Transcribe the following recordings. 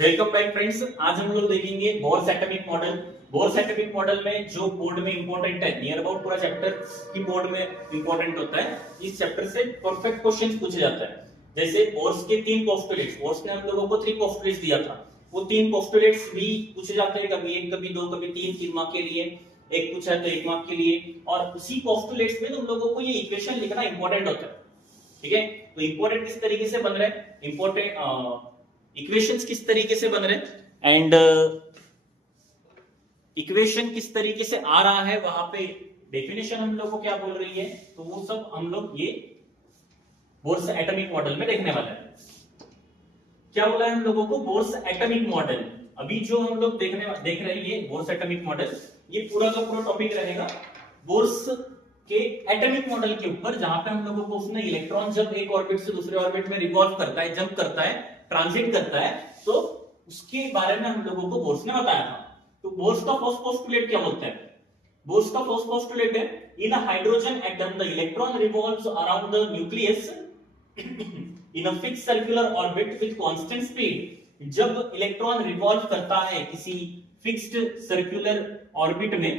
Welcome back friends. आज हम लोग देखेंगे Bohr's atomic model. Bohr's atomic model में जो बोर्ड में इंपॉर्टेंट है, नियर अबाउट पूरा चैप्टर की बोर्ड में इंपॉर्टेंट होता है। इस चैप्टर से परफेक्ट क्वेश्चंस पूछे जाता है। जैसे बोर्स के तीन पोस्टुलेट्स, बोर्स ने हम लोगों को 3 पोस्टुलेट्स दिया था, वो 3 पोस्टुलेट्स भी पूछे जाते हैं, कभी 1 कभी 2 कभी 3 मार्क के लिए, एक पूछा है तो 1 मार्क के लिए। और उसी पोस्टुलेट्स में तुम लोगों को ये इक्वेशन लिखना इंपॉर्टेंट होता है। ठीक है, तो इंपॉर्टेंट किस तरीके से बन रहा है, इंपॉर्टेंट इक्वेशंस किस तरीके से बन रहे हैं एंड इक्वेशन किस तरीके से आ रहा है, वहां पे डेफिनेशन हम लोग को क्या बोल रही है, तो वो सब हम लोग ये बोर्स एटॉमिक मॉडल में देखने वाला है। क्या बोला है हम लोगों को, बोर्स एटॉमिक मॉडल। अभी जो हम लोग देख रहे हैं ये बोर्स एटॉमिक मॉडल, ये पूरा का पूरा टॉपिक रहेगा बोर्स के एटॉमिक मॉडल के ऊपर, जहां पे हम लोगों को उसने इलेक्ट्रॉन जब एक ऑर्बिट से दूसरे ऑर्बिट में रिवॉल्व करता है, जंप करता है, ट्रांजिट करता है, तो उसके बारे में हम लोगों को बोर्स ने बताया था। तो बोर्स का फर्स्ट पोस्टुलेट क्या बोलता है, बोर्स का फर्स्ट पोस्टुलेट है, in a hydrogen atom the electron revolves around the nucleus in a fixed circular orbit with constant speed. जब इलेक्ट्रॉन रिवॉल्व करता है किसी फिक्स्ड सर्कुलर ऑर्बिट में,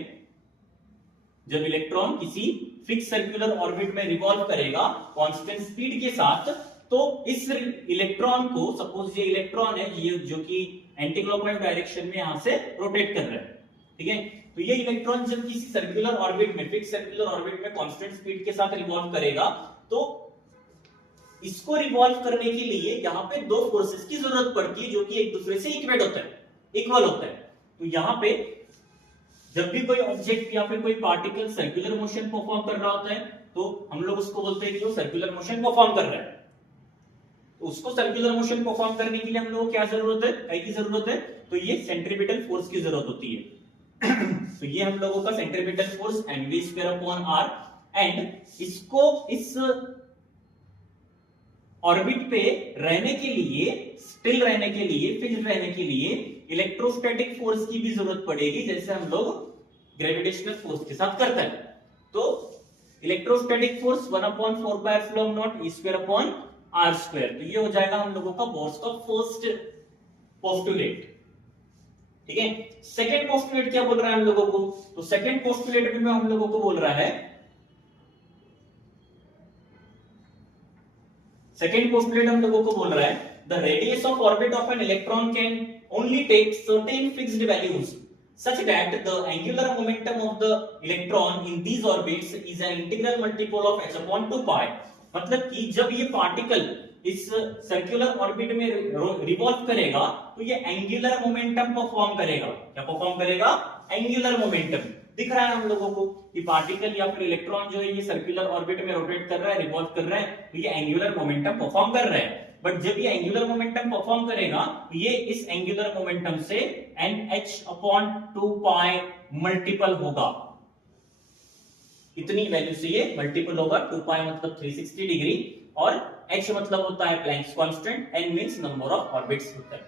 जब इलेक्ट्रॉन किसी फिक्स सर्कुलर ऑर्बिट में रिवॉल्व करेगा कांस्टेंट स्पीड के साथ, तो इस इलेक्ट्रॉन को, सपोज ये इलेक्ट्रॉन है ये जो कि एंटी क्लॉकवाइज डायरेक्शन में यहां से रोटेट कर रहा है, ठीक है, तो ये इलेक्ट्रॉन जब किसी सर्कुलर ऑर्बिट में, फिक्स सर्कुलर ऑर्बिट में कांस्टेंट स्पीड के साथ रिवॉल्व करेगा, तो इसको रिवॉल्व करने के लिए यहां पे 2 फोर्सेस की जरूरत पड़ती है, जो कि एक दूसरे से इक्वेट होता है, इक्वल होता है। तो यहां पे जब भी कोई ऑब्जेक्ट या फिर कोई पार्टिकल सर्कुलर मोशन परफॉर्म कर रहा होता है, तो हम लोग उसको बोलते हैं कि वो सर्कुलर मोशन परफॉर्म कर रहा है। तो उसको सर्कुलर मोशन परफॉर्म करने के लिए हम लोग को क्या जरूरत है, कई की जरूरत है, तो ये सेंट्रीपिटल फोर्स की जरूरत होती है। तो ये हम लोगों का सेंट्रीपिटल फोर्स mv²/r, एंड इसको इस ऑर्बिट पे रहने के लिए, स्टिल रहने के लिए, फिक्स्ड रहने के लिए इलेक्ट्रोस्टैटिक फोर्स की भी जरूरत पड़ेगी, जैसे हम लोग ग्रेविटेशनल फोर्स के साथ करते हैं। तो इलेक्ट्रोस्टैटिक फोर्स 1/4πε0 e²/r², तो ये हो जाएगा हम लोगों का बोर्स का फर्स्ट पोस्टुलेट। ठीक है, सेकंड पोस्टुलेट क्या बोल रहा है हम लोगों को, तो सेकंड पोस्टुलेट में हम लोगों को बोल रहा है, सेकंड पोस्टुलेट हम लोगों को बोल रहा है, the radius of orbit of an electron can only take certain fixed values such that the angular momentum of the electron in these orbits is an integral multiple of h/2π। मतलब कि जब ये पार्टिकल इस circular orbit में revolve करेगा, तो ये angular momentum perform करेगा। क्या परफॉर्म करेगा, एंगुलर मोमेंटम। दिख रहा है हम लोगों को कि पार्टिकल या फिर इलेक्ट्रॉन जो है ये सर्कुलर ऑर्बिट में रोटेट कर रहा है, रिवॉल्व कर रहा है, तो ये एंगुलर मोमेंटम परफॉर्म कर रहा है। बट जब ये एंगुलर मोमेंटम परफॉर्म करेगा, तो ये इस एंगुलर मोमेंटम से nh/2π मल्टीपल होगा, इतनी वैल्यू से ये मल्टीपल होगा। 2π मतलब 360 डिग्री, और h मतलब होता है Planck's constant, n means number of orbits होता है।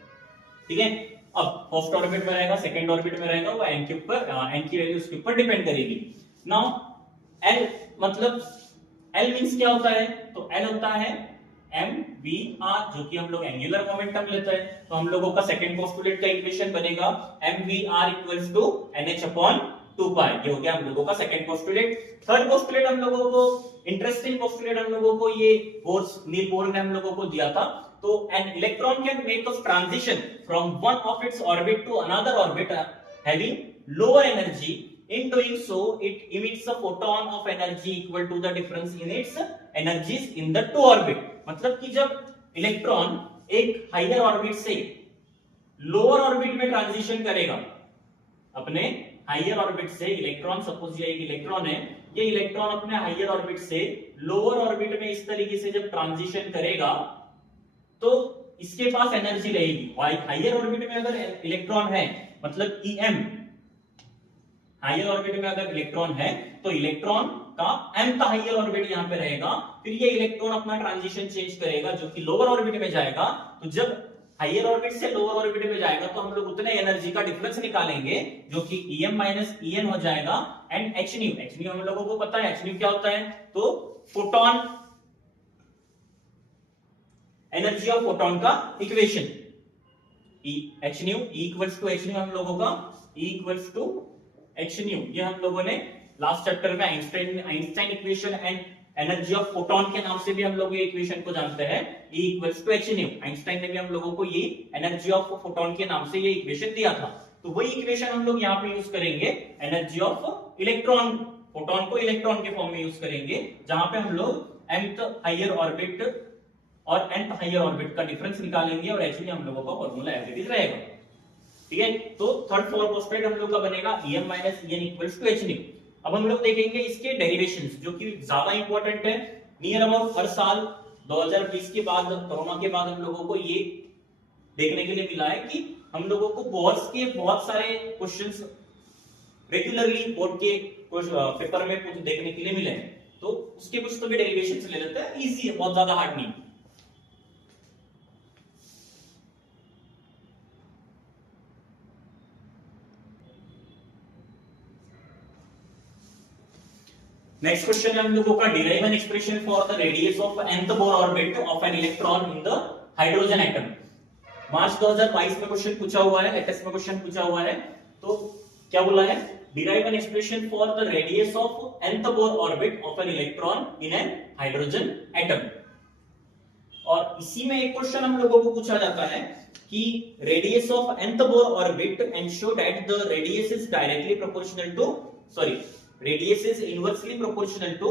ठीक है, अब फर्स्ट ऑर्बिट में रहेगा, सेकंड ऑर्बिट में रहेगा, वो n के ऊपर, n की वैल्यू उसके ऊपर डिपेंड करेगी। नाउ l मतलब l मींस क्या होता है, तो l होता है mvr, जो कि हम लोग एंगुलर मोमेंटम लेते हैं। तो हम लोगों का सेकंड पोस्टुलेट का इक्वेशन बनेगा mvr = nh/2π। ये हो गया हम लोगों का सेकंड पोस्टुलेट। थर्ड पोस्टुलेट हम लोगों को, इंटरेस्टिंग पोस्टुलेट हम लोगों को ये नील बोर ने हम लोगों को दिया था। तो an electron can make a transition from one of its orbit to another orbit having lower energy. In doing so, it emits a photon of energy equal to the difference in its energies in the two orbit। मतलब कि जब electron एक higher orbit से lower orbit में transition करेगा, अपने higher orbit से electron, suppose ये एक इलेक्ट्रॉन है, ये इलेक्ट्रॉन अपने हायर ऑर्बिट से लोअर ऑर्बिट में इस तरीके से जब ट्रांजिशन करेगा, तो इसके पास एनर्जी रहेगी। हायर ऑर्बिट में अगर इलेक्ट्रॉन है, मतलब em, हायर ऑर्बिट में अगर इलेक्ट्रॉन है, तो इलेक्ट्रॉन का m का हायर ऑर्बिट यहां पे रहेगा, फिर ये इलेक्ट्रॉन अपना ट्रांजिशन चेंज करेगा, जो कि लोअर ऑर्बिट में जाएगा। तो जब हायर ऑर्बिट से लोअर ऑर्बिट में जाएगा, तो हम लोग उतने एनर्जी का डिफरेंस निकालेंगे, जो कि em - en हो जाएगा, एंड hν हम लोगों को पता है hν क्या होता है, तो फोटोन, एनर्जी ऑफ फोटोन का equation. H nu equals to H nu हम लोगों का इक्वल्स टू एच न्यू, ये हम लोगों ने लास्ट चैप्टर में Einstein equation and energy of photon के नाम से भी हम लोग ये इक्वेशन को जानते हैं, E equals to H nu. Einstein ने भी हम लोगों को ये एनर्जी ऑफ फोटोन के नाम से ये इक्वेशन दिया था। तो वही इक्वेशन हम लोग यहाँ पे यूज करेंगे एनर्जी ऑफ इलेक्ट्रॉन, फोटोन को इलेक्ट्रॉन के फॉर्म में यूज करेंगे, जहां पे हम लोग nth हायर ऑर्बिट और nth हायर ऑर्बिट का डिफरेंस निकालेंगे और एक्चुअली हम लोगों का फॉर्मूला एज इट इज रहेगा। ठीक है, तो थर्ड फॉस्फेट हम लोग का बनेगा Em - En equals to H nu. अब हम लोग देखेंगे इसके डेरिवेशंस जो कि ज्यादा इंपॉर्टेंट है, नियर अबाउट हर साल 2020 के बाद, कोरोना के बाद हम लोगों को ये देखने के लिए मिला है कि हम लोगों को बोर्ड्स के बहुत सारे क्वेश्चंस रेगुलरली बोर्ड के पेपर में कुछ देखने के लिए मिले हैं, तो उसके कुछ तो भी डेरिवेशंस ले लेते हैं, इजी है, बहुत ज्यादा हार्ड नहीं। नेक्स्ट क्वेश्चन है हम लोगों का derive an expression for the radius of nth Bohr orbit of an electron in the hydrogen atom. March 2022 में क्वेश्चन पूछा हुआ है, लेटेस्ट में क्वेश्चन पूछा हुआ है। तो क्या बोला है, derive an expression for the radius of nth Bohr orbit of an electron in an hydrogen atom. और इसी में एक क्वेश्चन हम लोगों को पूछा जाता है कि radius of nth Bohr orbit and show that the radius is directly proportional to, sorry, radius is inversely proportional to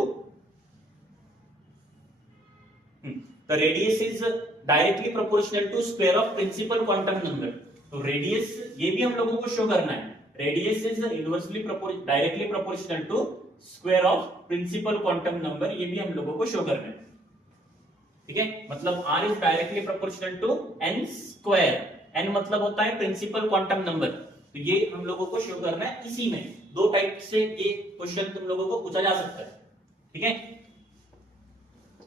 the radius is directly proportional to square of principal quantum number। तो radius ये भी हम लोगों को show करना है, radius is inversely directly proportional to square of principal quantum number, ये भी हम लोगों को शो करना है। ठीक है, मतलब r is directly proportional to n square, n मतलब होता है प्रिंसिपल क्वांटम नंबर, तो ये हम लोगों को शो करना है। इसी में दो टाइप से ये क्वेश्चन तुम लोगों को पूछा जा सकता है। ठीक है,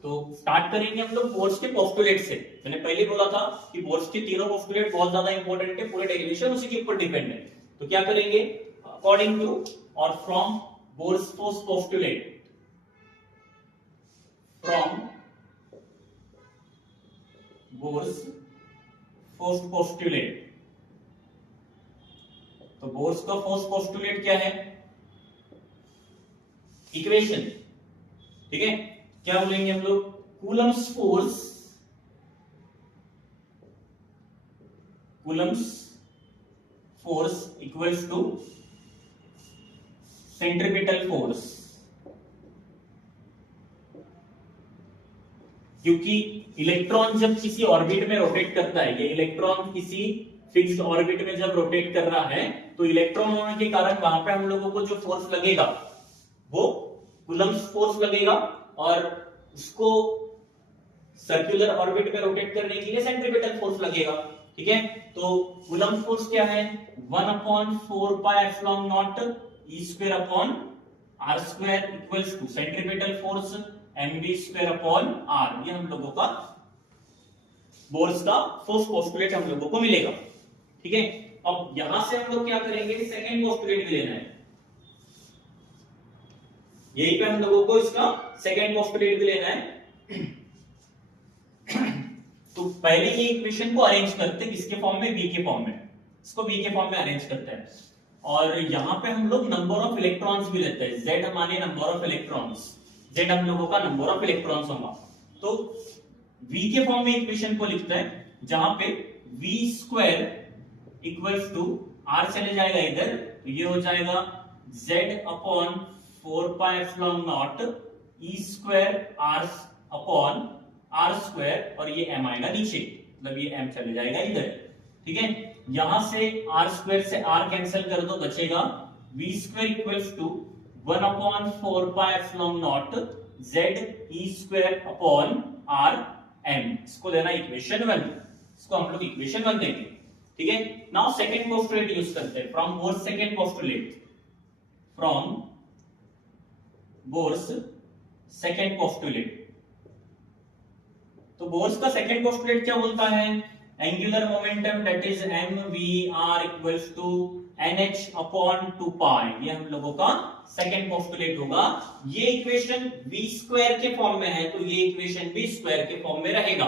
तो स्टार्ट करेंगे हम लोग बोर्ड्स के पोस्टुलेट से। मैंने पहले बोला था कि बोर्ड्स के तीनों पोस्टुलेट बहुत ज्यादा इंपॉर्टेंट है, पूरे डेरिवेशन उसी के ऊपर डिपेंड है। तो क्या करेंगे, अकॉर्डिंग टू और from Bohr's postulate, from Bohr's postulate. तो बोर्स का फर्स्ट पोस्टुलेट क्या है, इक्वेशन। ठीक है, क्या बोलेंगे हम लोग, Coulomb's force equals to centripetal force. क्योंकि इलेक्ट्रॉन जब किसी ऑर्बिट में रोटेट करता है, ये इलेक्ट्रॉन किसी फिक्स्ड ऑर्बिट में जब रोटेट कर रहा है, तो इलेक्ट्रॉन होने के कारण वहां पे हम लोगों को जो फोर्स लगेगा वो कूलम्स फोर्स लगेगा, और उसको सर्कुलर ऑर्बिट में रोटेट करने के लिए सेंट्रीपिटल फोर्स लगेगा। ठीक है, तो कूलम्स फोर्स क्या है, 1/4πε0 E²/r² equals to centripetal force mv²/r। ये हम लोगों का बोर्स का फर्स्ट पोस्टुलेट हम लोगों को मिलेगा। ठीक है, अब यहां से हम लोग क्या करेंगे, सेकंड पोस्टुलेट भी लेना है, यही पे हम लोगों को इसका सेकंड पोस्टुलेट भी लेना है। तो पहले ये इक्वेशन को अरेंज करते हैं किसके फॉर्म में, v के फॉर्म में, इसको v के फॉर्म में अरेंज करते हैं। और यहां पे हम लोग नंबर ऑफ इलेक्ट्रॉन्स भी लेते हैं, z हमारे नंबर ऑफ इलेक्ट्रॉन्स, z हम लोगों का नंबर ऑफ इलेक्ट्रॉन्स होगा। तो v के फॉर्म में इक्वेशन को लिखते हैं, जहां पे v² इक्वल्स टू r चले जाएगा इधर, तो ये हो जाएगा z/4πε0 E²r/r², और ये m आएगा नीचे, मतलब ये m चले जाएगा इधर। ठीक है, यहां से r² से r कैंसिल कर दो, बचेगा v² इक्वल्स टू 1/4πε0 ze²/rm। इसको देना इक्वेशन 1, इसको हम लोग इक्वेशन 1 देंगे। ठीक है, नाउ सेकंड पोस्टुलेट यूज करते हैं, from Bohr's second postulate, from Bohr's second postulate. तो बोर्स का सेकंड पोस्टुलेट क्या बोलता है, angular momentum that is mvr equals to nh/2π। ये हम लोगों का सेकंड पोस्टुलेट होगा। ये इक्वेशन v² के फॉर्म में है, तो ये इक्वेशन भी स्क्वायर के फॉर्म में रहेगा।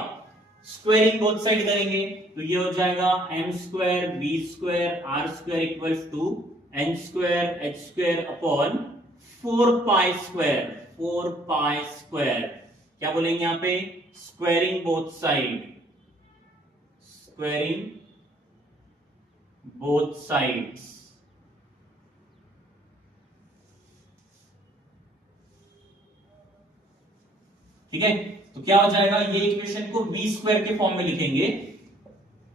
स्क्वायरिंग बोथ साइड करेंगे तो ये हो जाएगा m square b square r square equals to n square h square upon 4 pi square. क्या बोलेंगे यहां पे? Squaring both sides. ठीक है, तो क्या हो जाएगा? ये इक्वेशन को v स्क्वायर के फॉर्म में लिखेंगे,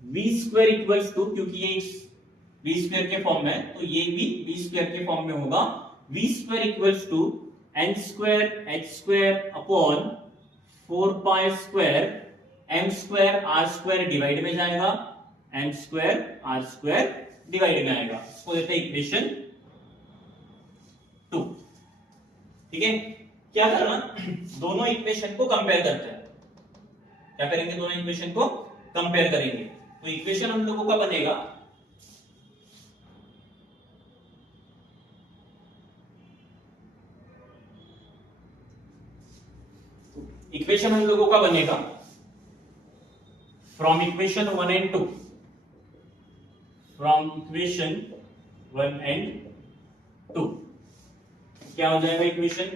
v स्क्वायर इक्वल्स टू, क्योंकि ये v स्क्वायर के फॉर्म में है तो ये भी v स्क्वायर के फॉर्म में होगा, v square equals to n square h square upon 4 pi square m square r square divide में जाएगा, m square r square divide में आएगा। इसको देते हैं इक्वेशन 2। ठीक है, क्या करना? दोनों इक्वेशन को कंपेयर करते हैं। क्या करेंगे? दोनों इक्वेशन को कंपेयर करेंगे। तो इक्वेशन हम लोगों का बनेगा from equation 1 and 2। From equation 1 and 2 क्या हो जाएगा इक्वेशन?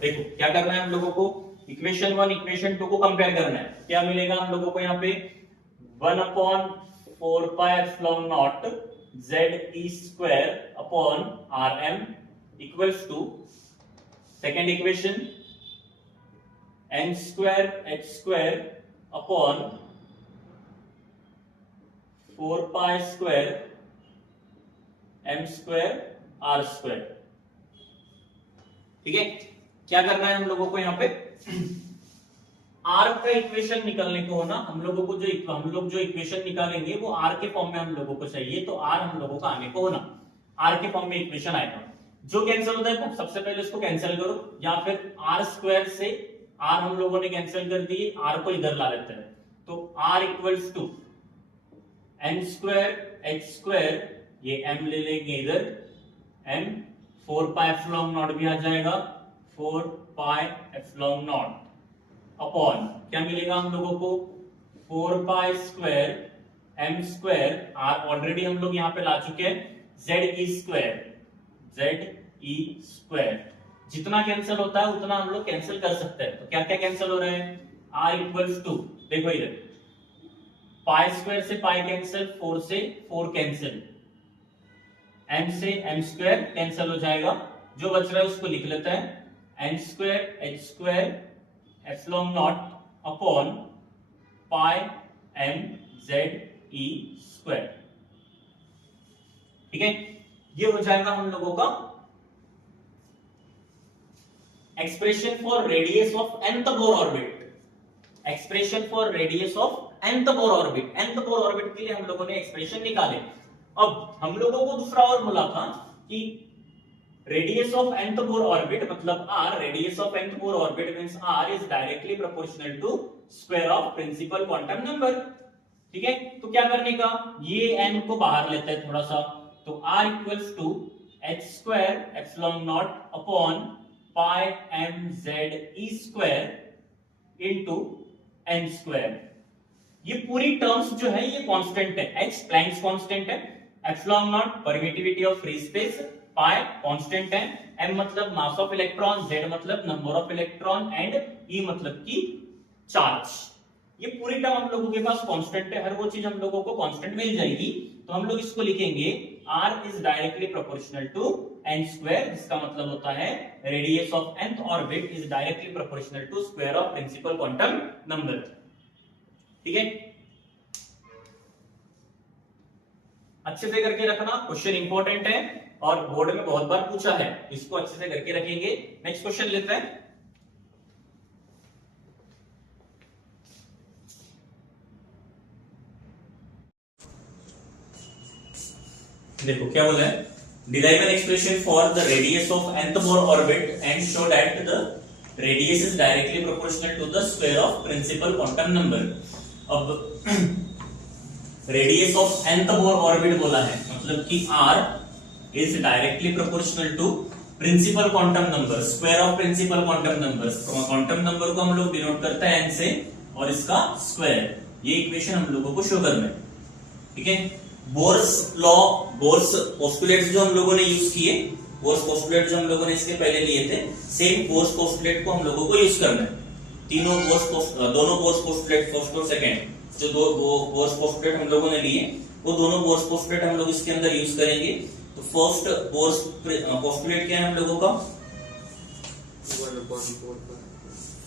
देखो क्या करना है हम लोगों को, इक्वेशन 1 इक्वेशन 2 को कंपेयर करना है। क्या मिलेगा हम लोगों को यहाँ पे? 1/4 pi epsilon naught ZE square upon RM equals to second equation n square h square upon 4 pi square m square r square. ठीक है, क्या करना है हम लोगों को यहाँ पे? r का इक्वेशन निकालने को होना हम लोगों को, हम लोग जो इक्वेशन निकालेंगे वो r के फॉर्म में हम लोगों को चाहिए, तो r हम लोगों का आने को होना, r के फॉर्म में इक्वेशन आएगा। जो कैंसिल होता है सबसे पहले उसको कैंसिल करो, या फिर r स्क्वायर से r हम लोगों ने कैंसिल कर दिए, r को इधर ला लेते हैं, तो r equals to n square h square, ये m ले लेंगे इधर, m 4 पाई एप्सिलॉन नॉट भी आ जाएगा, 4 पाई एप्सिलॉन नॉट अपॉन क्या मिलेगा हम लोगों को? 4 pi square m square, r already हम लोग यहाँ पे ला चुके हैं, ZE स्क्वायर। जितना कैंसिल होता है उतना हम लोग कैंसिल कर सकते हैं। तो क्या क्या कैंसिल हो रहा है? r इक्वल्स टू, देखो इधर पाई स्क्वायर से पाई कैंसिल, 4 से 4 कैंसिल, m से m स्क्वायर कैंसिल हो जाएगा, जो बच रहा है उसको लिख लेते हैं, n square h square epsilon naught upon pi m ZE square. ठीक है, ये हो जाएगा हम लोगों का expression for radius of nth Bohr orbit. Expression for radius of nth Bohr orbit, nth Bohr orbit के लिए हम लोगों ने एक्सप्रेशन निकाले। अब हम लोगों को दूसरा और बोला था कि radius of nth Bohr orbit मतलब r, radius of nth Bohr orbit means r is directly proportional to square of principal quantum number. ठीक है, तो क्या करने का? ये n को बाहर लेते हैं थोड़ा सा, तो r equals to h square epsilon naught upon pi m ZE square into n square. ये पूरी टर्म्स जो है ये कांस्टेंट है, h प्लैंक्स कांस्टेंट है, epsilon naught permittivity of free space, pi constant है, m मतलब मास ऑफ इलेक्ट्रॉन, z मतलब number of electron and e मतलब की चार्ज। ये पूरी टर्म हम लोगों के पास कांस्टेंट है, हर वो चीज हम लोगों को कांस्टेंट मिल जाएगी। तो हम लोग इसको लिखेंगे r is directly proportional to n square, जिसका मतलब होता है radius of nth orbit is directly proportional to square of principal quantum number. ठीक है, अच्छे से करके रखना, क्वेश्चन इंपॉर्टेंट है और बोर्ड में बहुत बार पूछा है, इसको अच्छे से करके रखेंगे। नेक्स्ट क्वेश्चन लेते हैं। देखो क्या बोला है, derive an expression for the radius of nth Bohr orbit and show that the radius is directly proportional to the square of principal quantum number. अब radius of nth Bohr orbit बोला है, मतलब कि r is directly proportional to principal quantum number, square of principal quantum number. Quantum number को हम लोग denote करते हैं n से और इसका स्क्वायर। ये इक्वेशन हम लोगों को शो करना है, ठीक है। बोर्स लॉ, बोर्स पोस्टुलेट जो हम लोगों ने यूज किए, बोर्स पोस्टुलेट जो हम लोगों ने इसके पहले लिए थे, सेम बोर्स पोस्टुलेट को हम लोगों को यूज करना है। तीनों दोनों बोर्स पोस्टुलेट, फर्स्ट और सेकंड, जो दो बोर्स पोस्टुलेट हम लोगों ने लिए, वो दोनों बोर्स पोस्टुलेट हम लोग इसके अंदर यूज करेंगे। तो फर्स्ट बोर्स पोस्टुलेट क्या है हम लोगों का?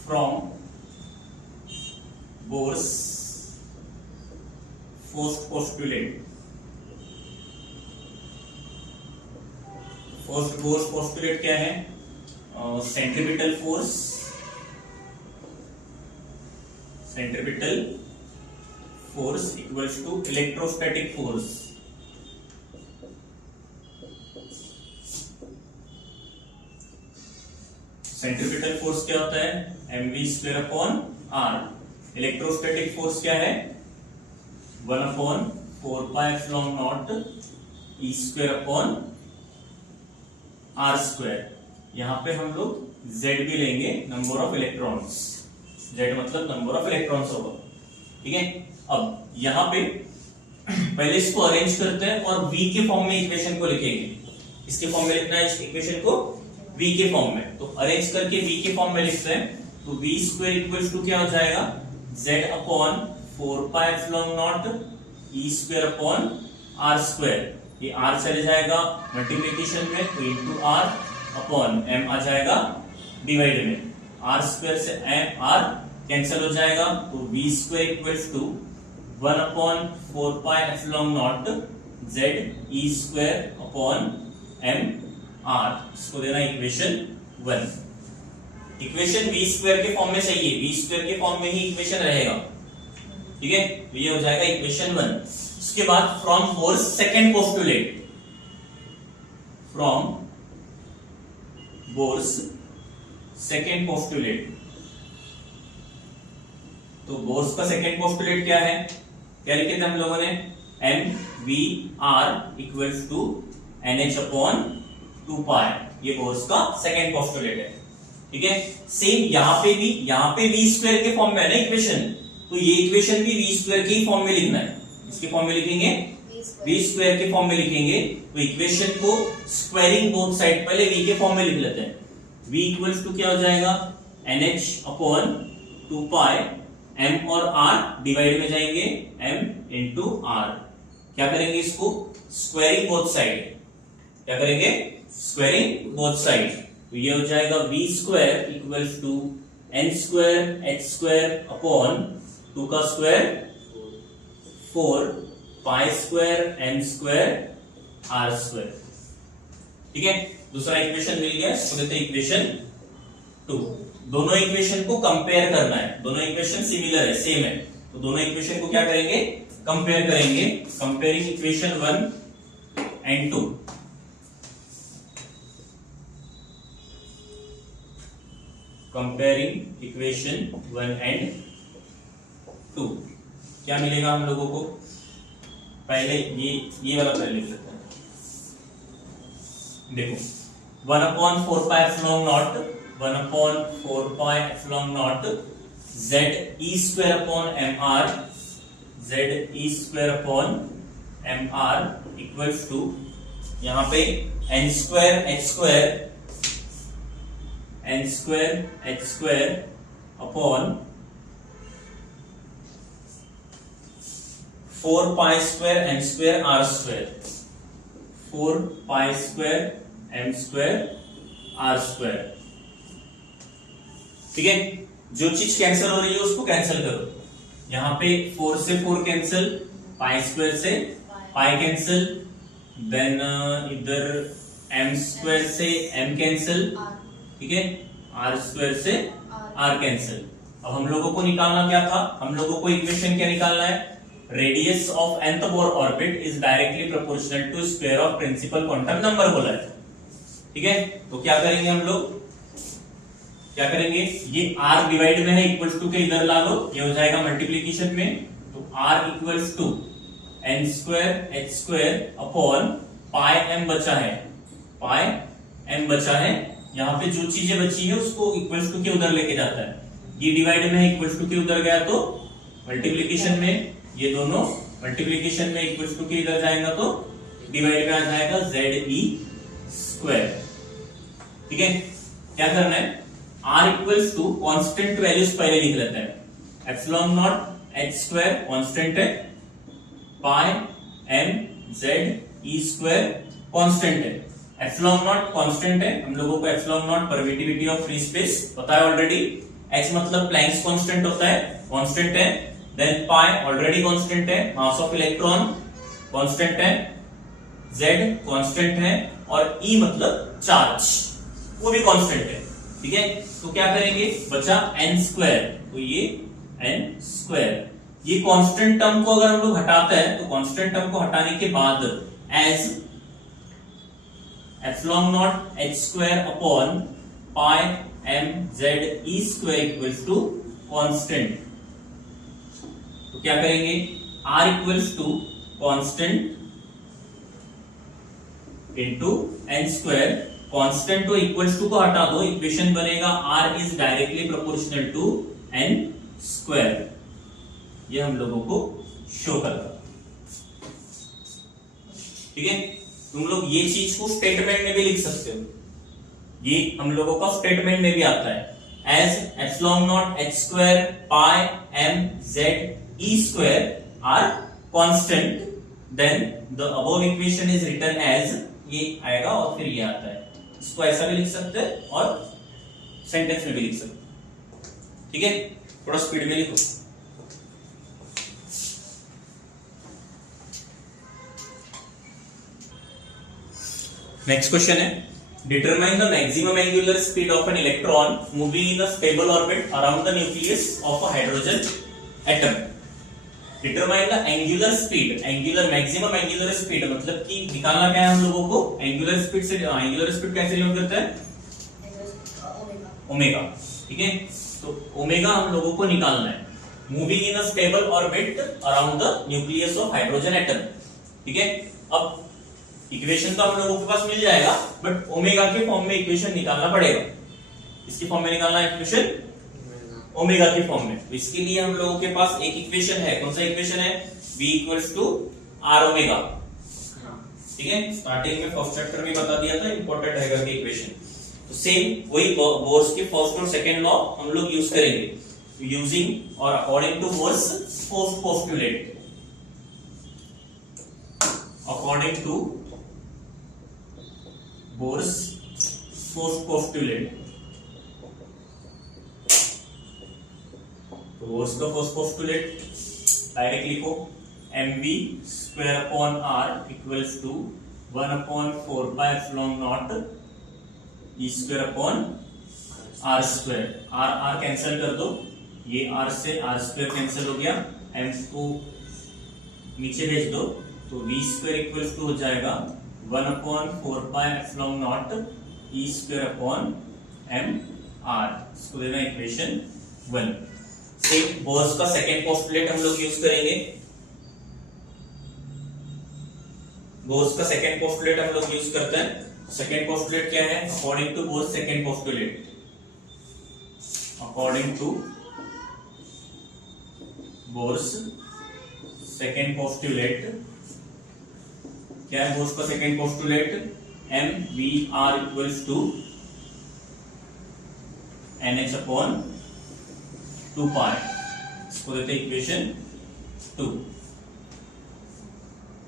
From Bohr's first postulate, first Bohr's postulate क्या है? Centripetal force, centripetal force equals to electrostatic force. Centripetal force क्या होता है? mv square upon r। Electrostatic force क्या है? 1 upon 4 pi epsilon naught e square upon r square. यहां पे हम लोग z भी लेंगे, नंबर ऑफ इलेक्ट्रॉन्स। z मतलब नंबर ऑफ इलेक्ट्रॉन्स होगा, ठीक है। अब यहां पे पहले इसको अरेंज करते हैं और v के फॉर्म में इक्वेशन को लिखेंगे। इसके फॉर्म में लिखना है इक्वेशन को v के फॉर्म में। तो अरेंज करके v के फॉर्म में लिखते हैं, तो v स्क्वायर इक्वल्स टू क्या हो जाएगा? z upon 4 pi epsilon naught e square upon r square. ये r चले जाएगा मल्टीप्लिकेशन में, तो इनटू r अपॉन m आ जाएगा डिवाइड में। r स्क्वायर से r कैंसिल हो जाएगा, तो v square equals to 1 upon 4 pi epsilon naught z e square upon m r। इसको देना इक्वेशन 1। इक्वेशन v स्क्वायर के फॉर्म में चाहिए, v स्क्वायर के फॉर्म में ही इक्वेशन रहेगा, ठीक है। तो ये हो जाएगा इक्वेशन 1। उसके बाद from Bohr's second postulate, from Bohr's second postulate. तो बोर्स का सेकंड पोस्टुलेट क्या है? क्या लिखे थे हम लोगों ने? mvr equals to nh upon 2 pi. ये बोर्स का सेकंड पोस्टुलेट है, ठीक है। सेम यहाँ पे v स्क्वायर के फॉर्म में है ना इक्वेशन, तो ये इक्वेशन भी v स्क्वायर के फॉर्म में लिखना है। इसके फॉर्म में लिखेंगे, v स्क्वायर के फॉर्म में लिखेंगे। तो इक्वेशन को स्क्वायरिंग बोथ साइड, पहले v के फॉर्म में लिख लेते हैं। v इक्वल्स टू क्या हो जाएगा? nh अपॉन 2 पाई, m और r डिवाइड में जाएंगे, m इंटू r। क्या करेंगे इसको? Squaring both side. क्या करेंगे? Squaring both side. तो ये हो जाएगा v square equals to n square h square upon 2 का square 4 pi square m square r square, ठीक है। दूसरा इक्वेशन मिल गया, इसको देते हैं इक्वेशन 2। दोनों इक्वेशन को कंपेयर करना है, दोनों इक्वेशन सिमिलर है, सेम है। तो दोनों इक्वेशन को क्या करेंगे? कंपेयर करेंगे। Comparing equation 1 and 2। Comparing equation 1 and 2 क्या मिलेगा हम लोगों को? पहले ये वाला पहले लिख लेते हैं। देखो 1 upon 4 pi epsilon naught, 1 upon 4 pi epsilon naught z e square upon mr, z e square upon mr equals to यहाँ पे n square h square, n square h square upon 4 pi square m square r square, 4 pi square m square r square, ठीक है। जो चीज cancel हो रही है उसको कैंसिल करो। यहाँ पे 4 से 4 कैंसिल, पाई स्क्वायर से पाई कैंसिल, देन इधर m स्क्वायर से m कैंसिल, ठीक है, r स्क्वायर से r कैंसिल। अब हम लोगों को निकालना क्या था? हम लोगों को इक्वेशन क्या निकालना है? Radius of nth Bohr orbit is directly proportional to square of principal quantum number बोला है, ठीक है। तो क्या करेंगे हम लोग? क्या करेंगे? ये r डिवाइड में है, इक्वल्स टू के इधर ला लो, ये हो जाएगा मल्टीप्लीकेशन में। तो r equals to n square h square upon pi m बचा है, पाई m m बचा है, यहाँ पे जो चीजें बची है उसको इक्वल्स टू के उधर लेके जाता है। ये डिवाइड में है, इक्वल्स टू के उधर गया तो मल्टीप्लीकेशन में, ये दोनों मल्टीप्लीकेशन में इक्वल्स टू के इधर जाएगा तो डिवाइड में आ जाएगा ZE²। ठीक है, क्या करना है, R equals to constant values पहले लिख लेते हैं। एप्सिलॉन नॉट h² कॉन्स्टेंट है, पाई m ZE² कॉन्स्टेंट है। एप्सिलॉन नॉट कांस्टेंट है, हम लोगों को epsilon naught permittivity of free space पता है ऑलरेडी। h मतलब प्लैंक्स कांस्टेंट होता है, कांस्टेंट है। देन पाई ऑलरेडी कांस्टेंट है, मास ऑफ इलेक्ट्रॉन कांस्टेंट है, z कांस्टेंट है, और e मतलब चार्ज वो भी कांस्टेंट है। ठीक है, तो क्या करेंगे, बचा n², तो ये n²। ये कांस्टेंट टर्म को अगर हम लोग हटाते हैं तो कांस्टेंट टर्म को हटाने के बाद as epsilon naught h² upon pi m ZE² equals to constant. तो क्या करेंगे, R equals to constant into n²। Constant तो इक्वल्स टू को हटा दो, इक्वेशन बनेगा R is directly proportional to n²। ये हम लोगों को शो करता। ठीक है, तुम लोग ये चीज को स्टेटमेंट में भी लिख सकते हो, ये हम लोगों का स्टेटमेंट में भी आता है। As epsilon naught h² pi m ZE² are constant, then the above equation is written as, ये आएगा और फिर ये आता है। इसको ऐसा भी लिख सकते हैं और सेंटेंस में भी लिख सकते हैं। ठीक है, थोड़ा स्पीड में लिखो। नेक्स्ट क्वेश्चन है, determine the maximum angular speed of an electron moving in a stable orbit around the nucleus of a hydrogen atom. Determine the angular speed, angular maximum angular speed मतलब कि निकालना क्या है हम लोगों को, एंगुलर स्पीड से, एंगुलर स्पीड कैसे डिनोट करता है, ओमेगा। ठीक है, तो ओमेगा हम लोगों को निकालना है, moving in a stable orbit around the nucleus of hydrogen atom. ठीक है, अब इक्वेशन तो हम लोगों के पास मिल जाएगा, बट ओमेगा के फॉर्म में इक्वेशन निकालना पड़ेगा। इसकी फॉर्म में निकालना है इक्वेशन, ओमेगा के फॉर्म में। तो इसके लिए हम लोगों के पास एक इक्वेशन है, कौन सा इक्वेशन है, v equals to R omega. ठीक है, स्टार्टिंग में फर्स्ट चैप्टर में बता दिया था, इंपॉर्टेंट है करके इक्वेशन। तो सेम वही बोर्स के फर्स्ट और सेकंड लॉ हम लोग यूज करेंगे, यूजिंग और according to Bohr's first postulate, according to Bohr's first postulate. तो बोर्स का फर्स्ट पोस्टुलेट डायरेक्ट लिखो, mv² upon r equals to 1/4 pi epsilon naught e² upon r²। r cancel कर दो, ये r से r² कैंसिल हो गया, m को नीचे भेज दो, तो v² इक्वल्स टू हो जाएगा 1/4 pi epsilon naught e² upon mr। इसको देना इक्वेशन 1। सेम बोर्स का सेकेंड पोस्टुलेट हम लोग यूज करेंगे, बोर्स का सेकेंड पोस्टुलेट हम लोग यूज करते हैं। सेकेंड पोस्टुलेट क्या है, according to Bohr's second postulate, according to Bohr's second postulate क्या है, बोर्स का second postulate mvr equals to nh upon 2 pi. इसको देते इक्वेशन 2।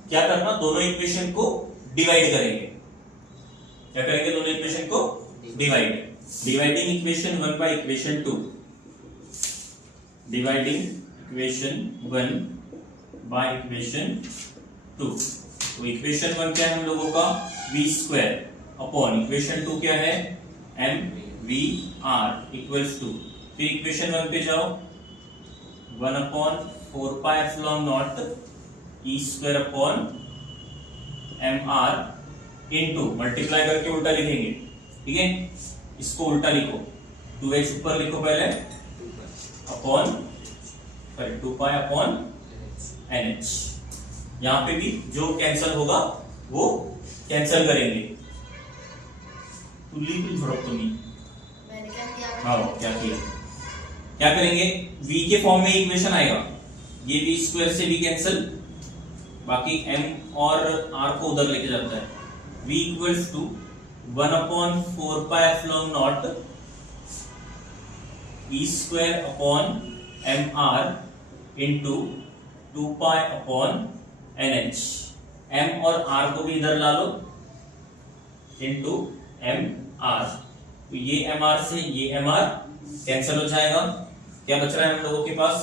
क्या करना, दोनों इक्वेशन को डिवाइड करेंगे। क्या करेंगे, दोनों इक्वेशन को divide, dividing equation 1 by equation 2, dividing equation 1 by equation 2। तो इक्वेशन 1 क्या है हम लोगों का, v² अपॉन इक्वेशन 2 क्या है, mvr इक्वल्स टू, फिर इक्वेशन 1 पे जाओ, 1/4 pi epsilon naught e² upon mr into, multiply करके उल्टा लिखेंगे। ठीक है, इसको उल्टा लिखो, 2h ऊपर लिखो पहले, अपॉन 2 पाई अपॉन nh। यहां पे भी जो कैंसिल होगा वो कैंसिल करेंगे, लिख झोड़कतुमी। मैंने क्या किया? हाँ क्या किया? क्या करेंगे? v के फॉर्म में इक्वेशन आएगा, ये v स्क्वायर से v कैंसिल, बाकी m और r को उधर लेके जाता है। v equals to 1/4 pi epsilon naught e square upon mr into 2 pi upon nh। m और r को भी इधर ला लो इनटू mr, तो ये mr से ये mr कैंसिल हो जाएगा। क्या बच रहा है हम लोगों के पास?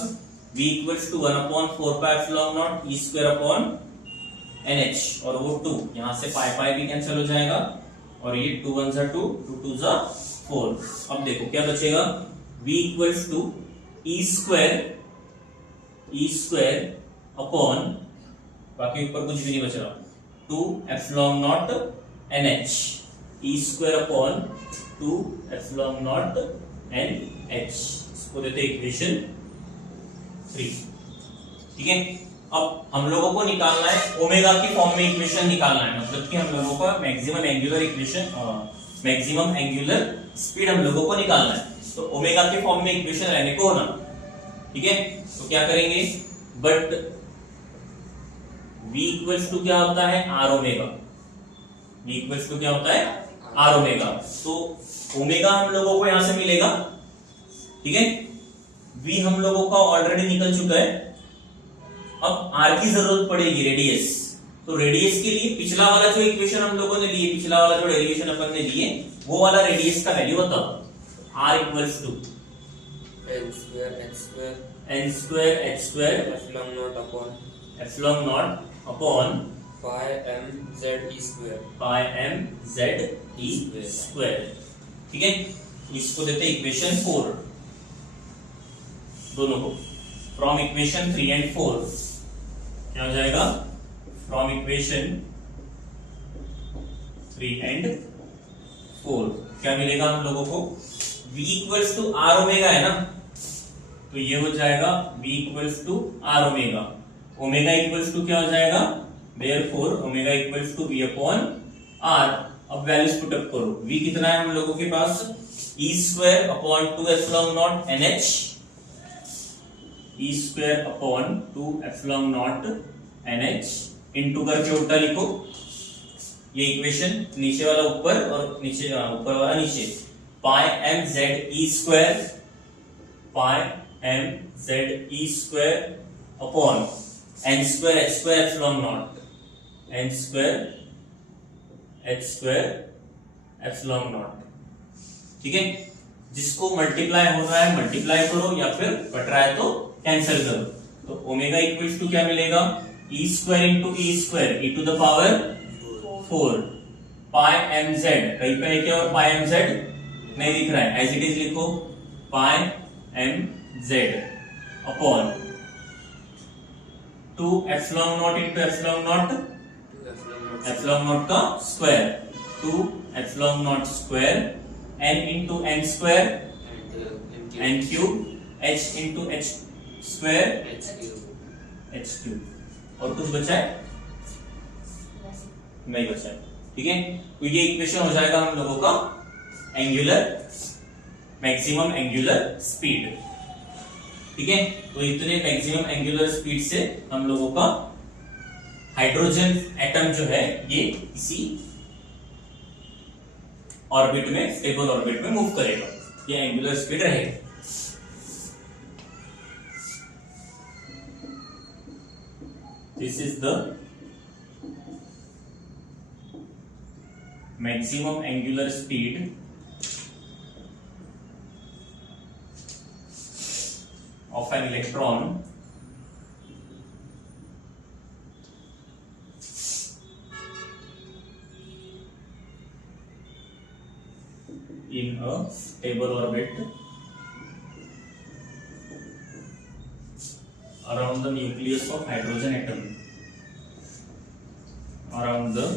v equals to 1/4 pi epsilon naught e square upon nh, और वो 2 यहां से पाई पाई भी कैंसिल हो जाएगा, और ये 2 1 जा 2 2 2 जा 4। अब देखो क्या बचेगा? v equals to e square upon, बाकी ऊपर कुछ भी नहीं बच रहा, 2 epsilon naught nh, e square upon 2 epsilon naught nh। इसको देते इक्वेशन 3। ठीक है, अब हम लोगों को निकालना है ओमेगा की फॉर्म में इक्वेशन निकालना है, मतलब कि हम लोगों का maximum angular equation, maximum angular speed हम लोगों को निकालना है। तो ओमेगा के फॉर्म में इक्वेशन रहने को होना। ठीक है, तो क्या करेंगे? बट v इक्वल्स टू क्या होता है? r omega. v equals to क्या होता है? r omega. तो ओमेगा हम लोगों को यहां से मिलेगा। ठीक है, v हम लोगों का ऑलरेडी निकल चुका है। अब r की जरूरत पड़ेगी, रेडियस। तो रेडियस के लिए पिछला वाला जो इक्वेशन हम लोगों ने लिए, पिछला वाला जो डेरिवेशन अपन ने लिए, वो वाला रेडियस का वैल्यू बताओ। r equals to n square h square epsilon naught upon pi m z e square. ठीक है, इसको देते इक्वेशन 4, दोनों को। फ्रॉम इक्वेशन 3 एंड 4 क्या हो जाएगा? फ्रॉम इक्वेशन 3 एंड 4 क्या मिलेगा हम लोगों को? v equals to r omega है ना, तो ये हो जाएगा v equals to r omega. Omega equals to क्या हो जाएगा? Therefore omega equals to v upon r। अब वैल्यूज पुट अप करो। v कितना है हम लोगों के पास? e square upon 2 epsilon naught nh, e square upon 2 epsilon naught nh into करके उल्टा लिखो। ये इक्वेशन नीचे वाला ऊपर और नीचे ऊपर वाला नीचे। पाई m z e square, pi m z e square upon n square h square epsilon not, n square h square epsilon not. ठीक है, जिसको मल्टीप्लाई हो रहा है मल्टीप्लाई करो, या फिर बट रहा है तो कैंसिल करो। तो ओमेगा इक्वल्स टू क्या मिलेगा? e square into e square e to the power 4 pi m z, कहीं पे है क्या? और पाई m z नहीं दिख रहा है, एज इट इज लिखो, pi m z upon 2 epsilon naught into epsilon naught, epsilon naught का square, 2 epsilon naught square, n into n square n cube, h into h square h cube. और कुछ बचा है? नहीं बचा है। ठीक है, तो ये इक्वेशन हो जाएगा हम लोगों का एंगुलर, मैक्सिमम एंगुलर स्पीड। ठीक है, तो इतने मैक्सिमम एंगुलर स्पीड से हम लोगों का हाइड्रोजन एटम जो है ये इसी ऑर्बिट में, स्टेबल ऑर्बिट में मूव करेगा। ये एंगुलर स्पीड रहेगा। This is the maximum angular speed of an electron in a stable orbit around the nucleus of hydrogen atom, around the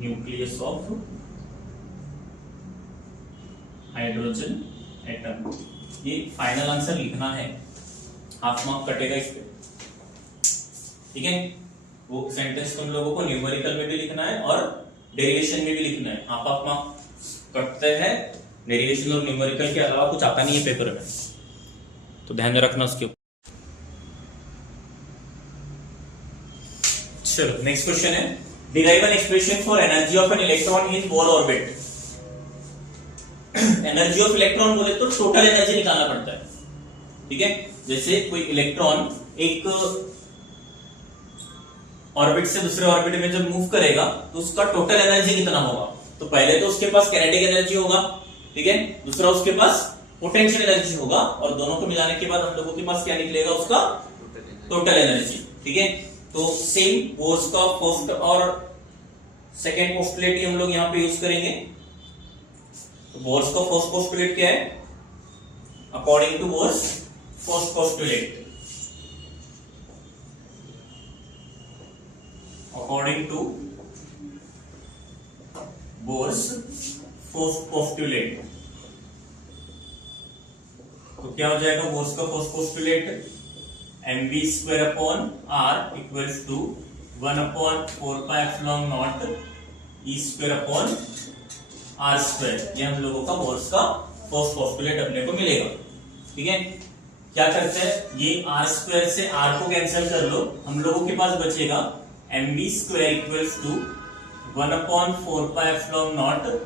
nucleus of hydrogen atom. ये final answer लिखना है, half mark कटेगा इस पे। ठीक है, वो सेंटेंस तुम लोगों को न्यूमेरिकल में भी लिखना है और डेरिवेशन में भी लिखना है, हाफ हाफ मार्क्स कटते हैं, डेरिवेशन और न्यूमेरिकल के अलावा कुछ आता नहीं है पेपर में, तो ध्यान में रखना उसके ऊपर। चलो नेक्स्ट क्वेश्चन है, derive an expression for energy of an electron in Bohr orbit. Energy of electron बोले तो टोटल एनर्जी निकालना पड़ता है, ठीक है। जैसे कोई इलेक्ट्रॉन एक ऑर्बिट से दूसरे ऑर्बिट में जब मूव करेगा तो उसका टोटल एनर्जी कितना होगा, तो पहले तो उसके पास काइनेटिक एनर्जी होगा, ठीक है, दूसरा उसके पास पोटेंशियल एनर्जी होगा, और दोनों को मिलाने के बाद हम लोगों के पास क्या निकलेगा, उसका टोटल एनर्जी, ठीक है। तो सेम बोर्स का फर्स्ट और सेकेंड पोस्टुलेट ही हम लोग यहाँ पे यूज करेंगे। तो बोर्स का फर्स्ट पोस्टुलेट क्या है, according to Bohr's first postulate, according to Bohr's first postulate, तो क्या हो जाएगा बोर्स का first postulate, mv square upon r equals to 1/4πε0 e square upon r square. ये हम लोगों का बोर्स का फर्स्ट पोस्टुलेट अपने को मिलेगा, ठीक है। क्या करते हैं, ये r स्क्वायर से r को कैंसिल कर लो, हम लोगों के पास बचेगा mv square equals to 1/4πε0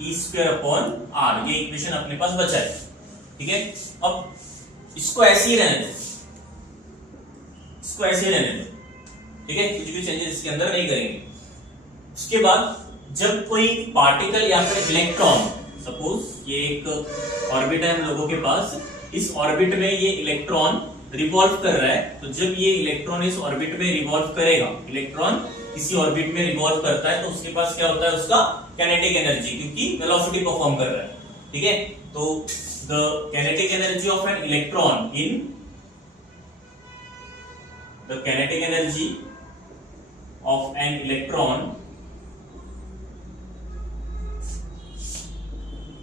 e square upon r। ये इक्वेशन अपने पास बचा है, ठीक है। अब इसको ऐसे ही रहने दो, इसको ऐसे ही रहने दो, ठीक है, कुछ भी चेंजेस इसके अंदर नहीं करेंगे। उसके बाद जब कोई पार्टिकल या फिर इलेक्ट्रॉन, सपोज ये एक ऑर्बिट है हम लोगों के पास, इस ऑर्बिट में ये इलेक्ट्रॉन रिवॉल्व कर रहा है, तो जब ये इलेक्ट्रॉन इस ऑर्बिट में रिवॉल्व करेगा, इलेक्ट्रॉन किसी ऑर्बिट में रिवॉल्व करता है, तो उसके पास क्या होता है, उसका काइनेटिक एनर्जी, क्योंकि वेलोसिटी परफॉर्म कर रहा है, ठीक है। तो the kinetic energy of an electron in the kinetic energy of an electron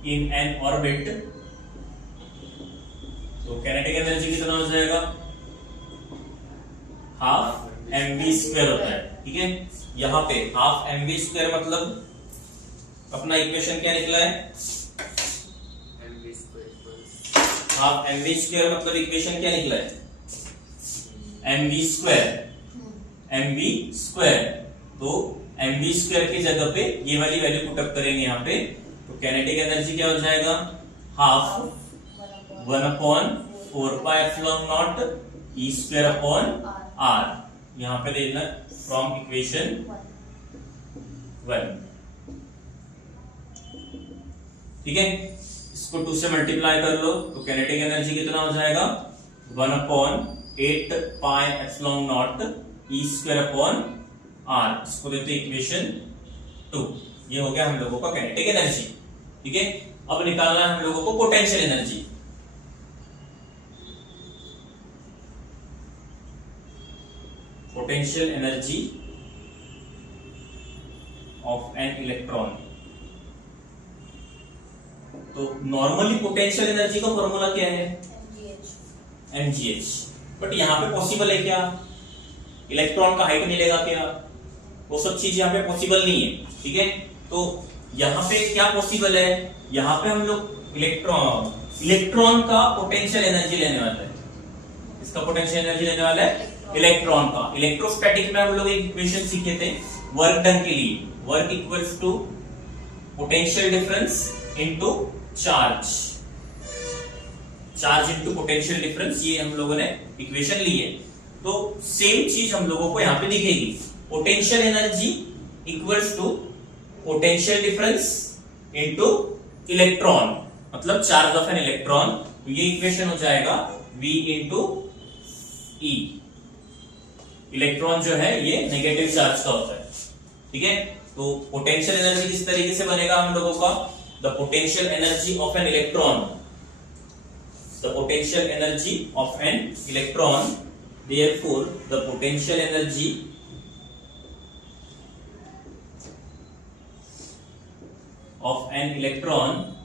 in an orbit, तो kinetic energy कितना हो जाएगा, हाफ mv स्क्वायर होता है, ठीक है। यहाँ पे हाफ mv स्क्वायर मतलब अपना इक्वेशन क्या निकला है, हाफ mv स्क्वायर मतलब इक्वेशन क्या निकला है, mv स्क्वायर। तो mv स्क्वायर की जगह पे ये वाली वैल्यू पुट अप करेंगे यहाँ पे, तो काइनेटिक एनर्जी क्या हो जाएगा, half 1/4πε0 e square upon r। यहाँ पे देखना फ्रॉम इक्वेशन 1, ठीक है। इसको 2 से मल्टीप्लाई कर लो, तो काइनेटिक एनर्जी कितना हो जाएगा, 1/8πε0 e स्क्वायर अपॉन r। इसको देते इक्वेशन 2। ये हो गया हम लोगों का काइनेटिक एनर्जी, ठीक है। अब निकालना है हम लोगों को potential energy. Potential energy of an electron. तो नॉर्मली पोटेंशियल एनर्जी का फॉर्मूला क्या है, mgh। बट यहाँ पे पॉसिबल है क्या, इलेक्ट्रॉन का हाइट मिलेगा क्या, वो सब चीज यहाँ पे पॉसिबल नहीं है, ठीक है। तो यहाँ पे क्या पॉसिबल है, यहाँ पे हम लोग इलेक्ट्रॉन का पोटेंशियल एनर्जी लेने वाले हैं। इसका पोटेंशियल एनर्जी लेने वाला है इलेक्ट्रॉन का। इलेक्ट्रोस्टैटिक में हम लोग एक इक्वेशन सीखे थे वर्क डन के लिए, work equals to potential difference into charge, charge into potential difference. ये हम लोगों ने इक्वेशन ली है। तो सेम चीज हम लोगों को यहाँ पे दिखेगी, potential energy equals to potential difference into electron, मतलब चार्ज ऑफ एन इलेक्ट्रॉन। तो ये इक्वेशन हो जाएगा V इंटू ई। इलेक्ट्रॉन जो है ये नेगेटिव चार्ज का होता है, ठीक है। तो पोटेंशियल एनर्जी किस तरीके से बनेगा हम लोगों का, the potential energy of an electron, the potential energy of an electron, therefore the potential energy of an electron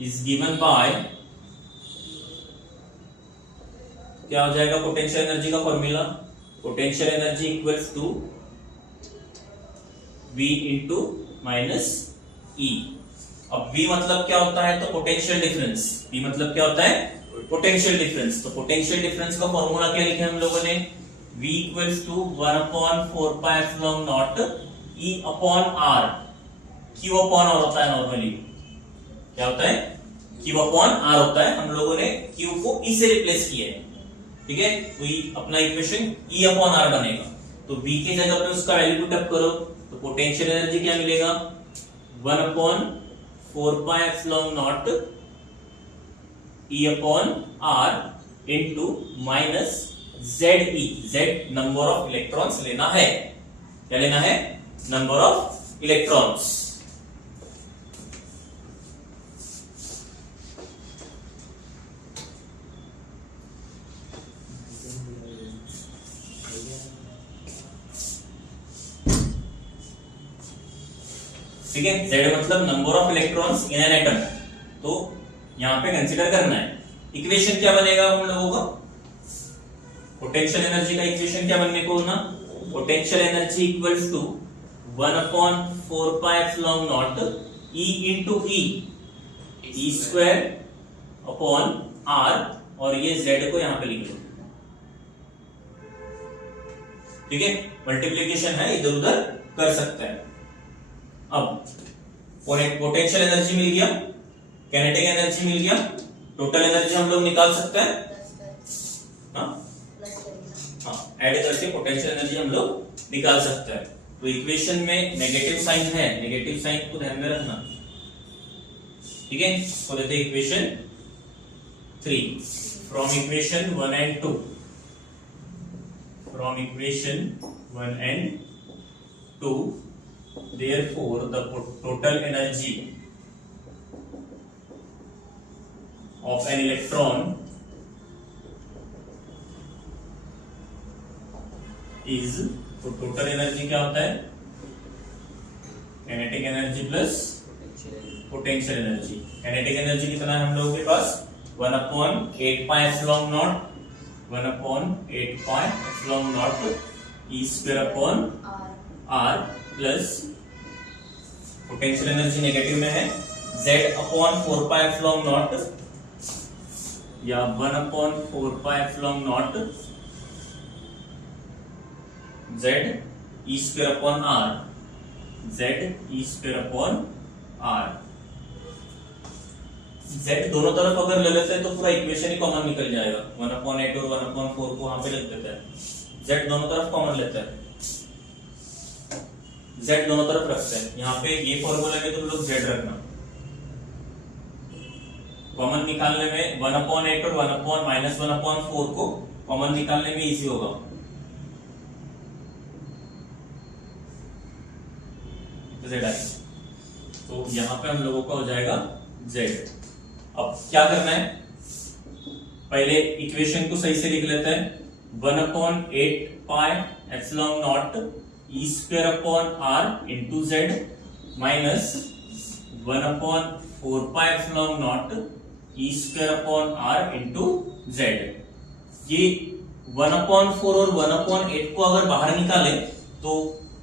is given by, क्या हो जाएगा पोटेंशियल एनर्जी का formula, potential energy equals to V into minus E। अब V मतलब क्या होता है, तो पोटेंशियल डिफरेंस। V मतलब क्या होता है, पोटेंशियल डिफरेंस। तो पोटेंशियल डिफरेंस का फॉर्मूला क्या लिखा है हम लोगों ने, V equals to 1/4πε0 E upon R। Q upon R होता है नॉर्मली, क्या होता है, Q अपॉन R होता है। हम लोगों ने Q को E से रिप्लेस किया है, ठीक है। तो अपना इक्वेशन E अपॉन R बनेगा। तो V के जगह पे उसका वैल्यू पुट अप करो, तो पोटेंशियल एनर्जी क्या मिलेगा, 1/4πε0 E upon R into minus ZE। Z number of electrons लेना है, क्या लेना है, नंबर ऑफ इलेक्ट्रॉन्स। ठीक है, Z मतलब number of electrons in an atom. तो यहां पे कंसीडर करना है। इक्वेशन क्या बनेगा हम लोगों का, पोटेंशियल एनर्जी का इक्वेशन क्या बनने को ना, potential energy equals to 1/4πε0 E into E square upon R, और ये Z को यहां पे लिख लो, ठीक है। मल्टीप्लीकेशन है, इधर उधर कर सकता है। अब पोटेंशियल एनर्जी मिल गया, काइनेटिक एनर्जी मिल गया, टोटल एनर्जी हम लोग निकाल सकते हैं, हाँ ऐड करके पोटेंशियल एनर्जी हम लोग निकाल सकते हैं। तो इक्वेशन में नेगेटिव साइन है, नेगेटिव साइन को ध्यान में रखना, ठीक है। तो देते हैं equation 3 from equation 1 and 2, from equation 1 and 2, therefore the total energy of an electron is, तो टोटल एनर्जी क्या होता है, kinetic energy plus potential energy. Kinetic energy कितना है हम लोगों के पास, 1/8πε0 E square upon R plus potential energy negative में है Z अपॉन 4πε0 या 1/4πε0 Z E square upon R, Z E square upon R। Z दोनों तरफ अगर ले लेते हैं तो पूरा इक्वेशन ही कॉमन निकल जाएगा, 1/8 और 1/4 को वहां पे लिख देते हैं। Z दोनों तरफ कॉमन लेते हैं, Z दोनों तरफ रखते हैं। यहाँ पे ये फॉर्मूला में तुम लोग Z रखना, कॉमन निकालने में 1/8 और 1/4 को कॉमन निकालने में इजी होगा। Z आई, तो यहाँ पे हम लोगों का हो जाएगा Z। अब क्या करना है, पहले इक्वेशन को सही से लिख लेते हैं, 1/8πε0 E square upon R into Z minus 1/4πε0 E square upon R into Z। ये 1/4 और 1/8 को अगर बाहर निकाले तो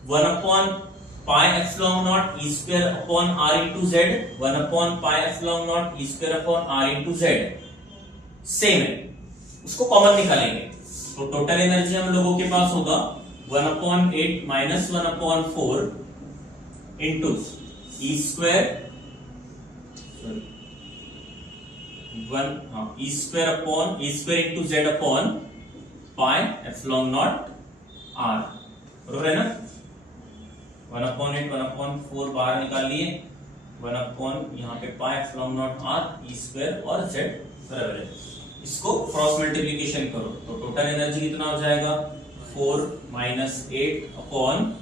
1/πε0 E square upon R into Z, 1/πε0 E square upon R into Z same है, उसको कॉमन निकालेंगे। तो टोटल एनर्जी हम लोगों के पास होगा 1/8 minus 1/4 into E square E square upon E square into Z upon πε0 R, बरोबर है ना। 1/8 1/4 बाहर निकाल लिए, 1/ यहाँ पे πε0 R E स्क्वायर और Z बराबर है। इसको क्रॉस मल्टीप्लीकेशन करो तो टोटल एनर्जी कितना हो जाएगा, 4 minus 8 upon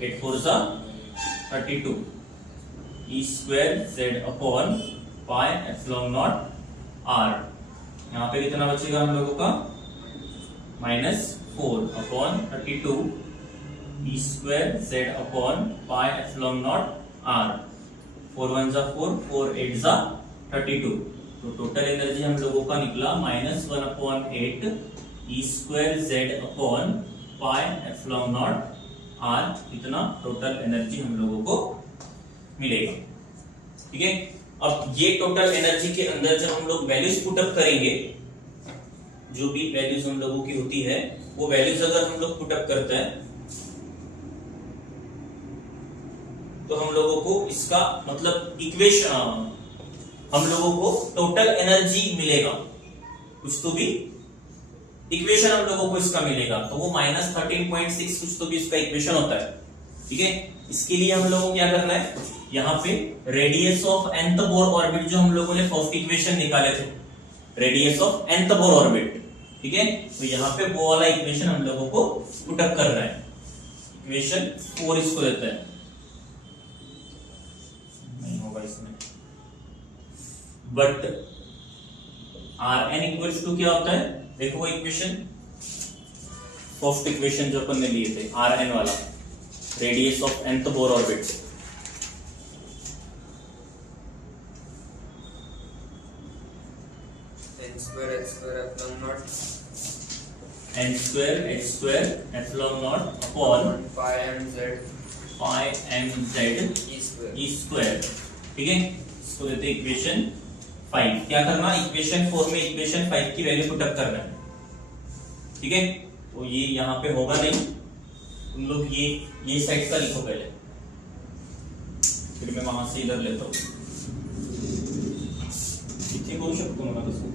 8 4 32 E square Z upon πε0 R। यहाँ पे कितना बचेगा हम लोगों का, -4 upon 32 E square Z upon πε0 R। 4 1 4 4 8 32। तो टोटल एनर्जी हम लोगों का निकला -1/8 E square Z upon πε0 R इतना टोटल एनर्जी हम लोगों को मिलेगा। ठीक है, अब ये टोटल एनर्जी के अंदर जब हम लोग वैल्यूज पुटअप करेंगे, जो भी वैल्यूज हम लोगों की होती है वो वैल्यूज अगर हम लोग पुटअप करते हैं तो हम लोगों को इसका मतलब इक्वेशन, हम लोगों को टोटल एनर्जी मिलेगा, कुछ तो भी इक्वेशन हम लोगों को इसका मिलेगा, तो वो -13.6 कुछ तो भी इसका इक्वेशन होता है। ठीक है, इसके लिए हम लोगों को क्या करना है, यहाँ पे radius of nth Bohr orbit जो हम लोगों ने फर्स्ट इक्वेशन निकाले थे, radius of nth Bohr orbit. ठीक है, तो यहाँ पे वो वाला इक्वेशन हम लोगों को पुटअप करना है, इक्वेशन 4 इसको देता है, नहीं होगा इसमें, बट Rn इक्वल्स टू क्या होता है, देखो वो इक्वेशन, फर्स्ट इक्वेशन जो अपन ने लिए थे Rn वाला, radius of nth Bohr orbit, n square h square epsilon naught n square h square epsilon naught upon pi mz e square। ठीक है, इसको देते हैं इक्वेशन 5। क्या करना, इक्वेशन 4 में इक्वेशन 5 की वैल्यू पुटअप करना है। ठीक है, तो ये यहाँ पे होगा नहीं, तुम लोग ये साइड का लिखो पहले, फिर मैं वहां से इधर लेता हूँ, ठीक हो शकतो मला तसं,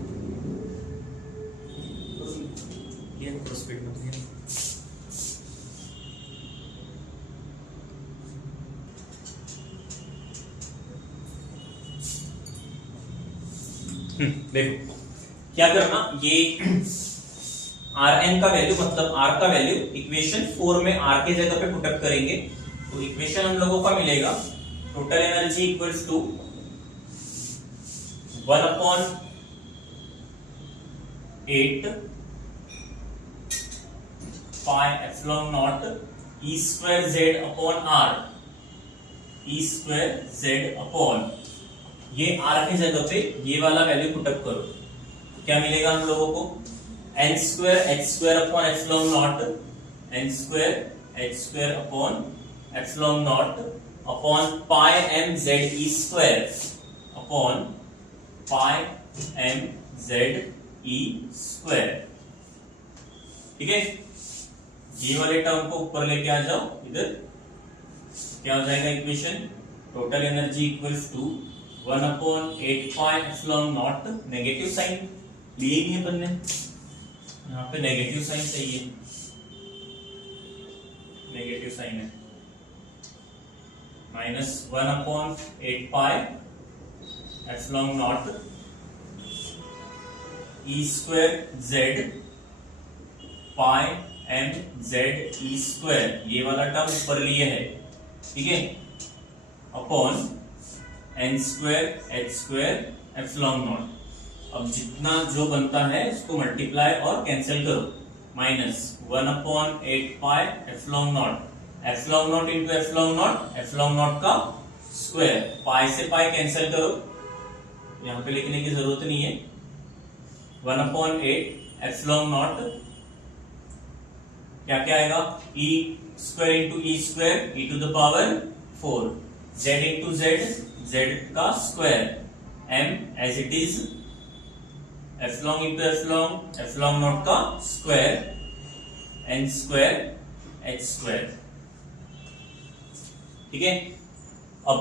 ये स्पीड में देखो क्या करना, ये Rn का वैल्यू मतलब R का वैल्यू इक्वेशन 4 में R के जगह पे पुटअप करेंगे, तो इक्वेशन हम लोगों का मिलेगा total energy equals to 1/8 pi epsilon naught E square Z upon R, E square Z upon, ये R की जगह पे ये वाला वैल्यू पुटअप करो, क्या मिलेगा हम लोगों को, n square h square upon epsilon not, n square h square upon epsilon naught upon pi m z e square upon pi m z e square. ठीक है, ये वाले टर्म को ऊपर लेके आ जाओ, इधर क्या हो जाएगा equation, total energy equals to 1/8 pi epsilon naught, negative sign लिए ही अपन ने, यहाँ पे नेगेटिव साइन चाहिए, नेगेटिव साइन है, -1/8 pi epsilon naught E square Z pi m z e square, ये वाला टर्म ऊपर लिए है। ठीक है, upon n square h square epsilon naught, अब जितना जो बनता है इसको मल्टीप्लाई और कैंसिल करो, -1/8 pi epsilon naught, epsilon naught into epsilon naught, epsilon naught का स्क्वायर, पाई से पाई कैंसिल करो, यहाँ पे लिखने की जरूरत नहीं है, 1/8 एप्सिलॉन नॉट, क्या क्या आएगा, e square into e square e to the power 4, z into z, z का square, m as it is, epsilon into epsilon, epsilon naught का square, n square h square. ठीक है, अब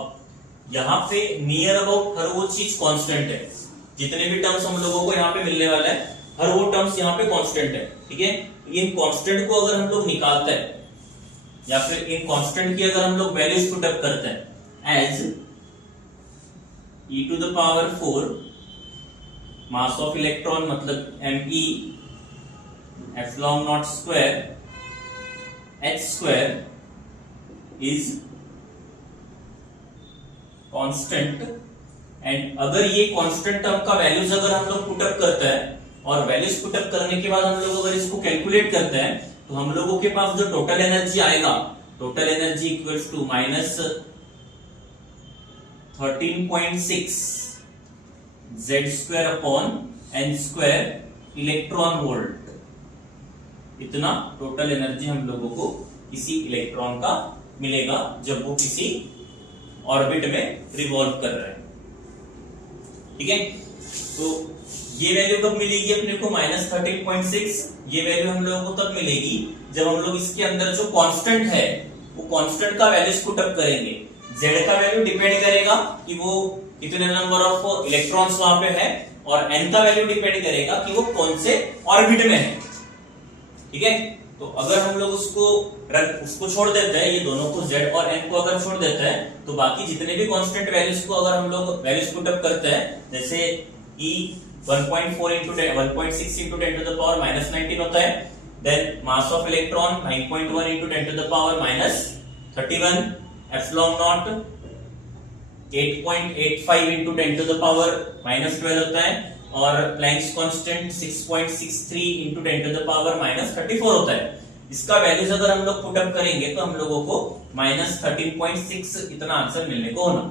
यहाँ पे नियर अबाउट हर वो चीज constant है, जितने भी टर्म्स हम लोगों को यहाँ पे मिलने वाला है हर वो टर्म्स यहाँ पे कांस्टेंट है। ठीक है, इन कांस्टेंट को अगर हम लोग निकालते हैं या फिर इन कांस्टेंट की अगर हम लोग वैल्यूज पुटअप करते हैं as e to the power 4 mass of electron मतलब me epsilon naught square h square is constant, and अगर ये कांस्टेंट टर्म का वैल्यूज अगर हम लोग पुटअप करते हैं और वैल्यूज पुटअप करने के बाद हम लोग अगर इसको कैलकुलेट करते हैं तो हम लोगों के पास जो टोटल एनर्जी आएगा, total energy equals to -13.6 z square upon n square electron volt, इतना टोटल एनर्जी हम लोगों को किसी इलेक्ट्रॉन का मिलेगा जब वो किसी ऑर्बिट में रिवॉल्व कर रहा है। ठीक है, तो ये वैल्यू कब मिलेगी अपने को -13.6। ये वैल्यू हम लोगों को तब मिलेगी जब हम लोग इसके अंदर जो कांस्टेंट है वो कांस्टेंट का वैल्यूज पुट अप करेंगे। z का वैल्यू डिपेंड करेगा कि वो कितने नंबर ऑफ इलेक्ट्रॉन्स वहां पे है, और n का वैल्यू डिपेंड करेगा कि वो कौन से ऑर्बिट में है। ठीक है, तो अगर हम लोग उसको छोड़ देते हैं, ये दोनों को z और n को अगर छोड़ देते हैं, तो बाकी जितने भी कांस्टेंट वैल्यूज को अगर हम लोग वैल्यूज पुट अप करते हैं, जैसे e 1.4 into 10 1.6 into 10 to the power -19 होता है, then mass of electron 9.1 into 10 to the power -31, epsilon naught 8.85 into 10 to the power -12 होता है, और Planck's constant 6.63 into 10 to the power -34 होता है। इसका वैल्यूज अगर हम लोग पुट अप करेंगे तो हम लोगों को -13.6 इतना आंसर मिलने को होना,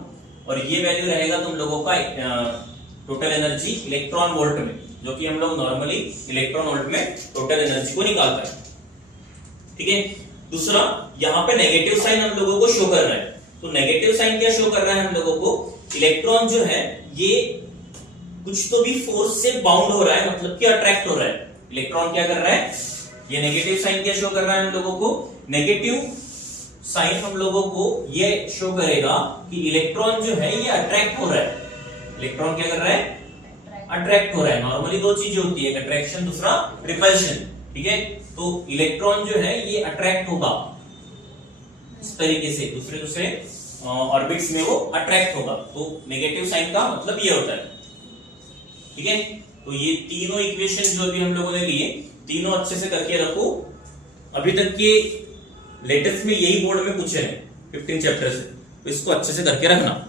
और ये वैल्यू रहेगा तुम लोगों का टोटल एनर्जी इलेक्ट्रॉन वोल्ट में, जो कि हम लोग नॉर्मली इलेक्ट्रॉन वोल्ट में टोटल एनर्जी को निकालते हैं। ठीक है, दूसरा यहाँ पे नेगेटिव साइन हम लोगों को शो कर रहा है। तो नेगेटिव साइन क्या शो कर रहा है हम लोगों को, इलेक्ट्रॉन जो है ये कुछ तो भी फोर्स से बाउंड हो रहा है, मतलब कि अट्रैक्ट हो रहा है। इलेक्ट्रॉन क्या कर रहा है, ये नेगेटिव साइन क्या शो कर रहा है हम लोगों को, नेगेटिव साइन हम लोगों को ये शो करेगा कि इलेक्ट्रॉन जो है ये अट्रैक्ट हो रहा है। इलेक्ट्रॉन क्या कर रहा है, अट्रैक्ट हो रहा है। नॉर्मली दो चीजें होती है, अट्रैक्शन दूसरा रिपल्शन। ठीक है, तो इलेक्ट्रॉन जो है ये अट्रैक्ट होगा इस तरीके से, दूसरे ऑर्बिट्स में वो अट्रैक्ट होगा। तो नेगेटिव साइन का मतलब ये होता है। ठीक है, तो ये तीनों इक्वेशन जो भी हम लोगों ने लिए, तीनों अच्छे से करके रखो। अभी तक के लेटेस्ट में यही बोर्ड में पूछे हैं 15 चैप्टर से, तो इसको अच्छे से करके रखना।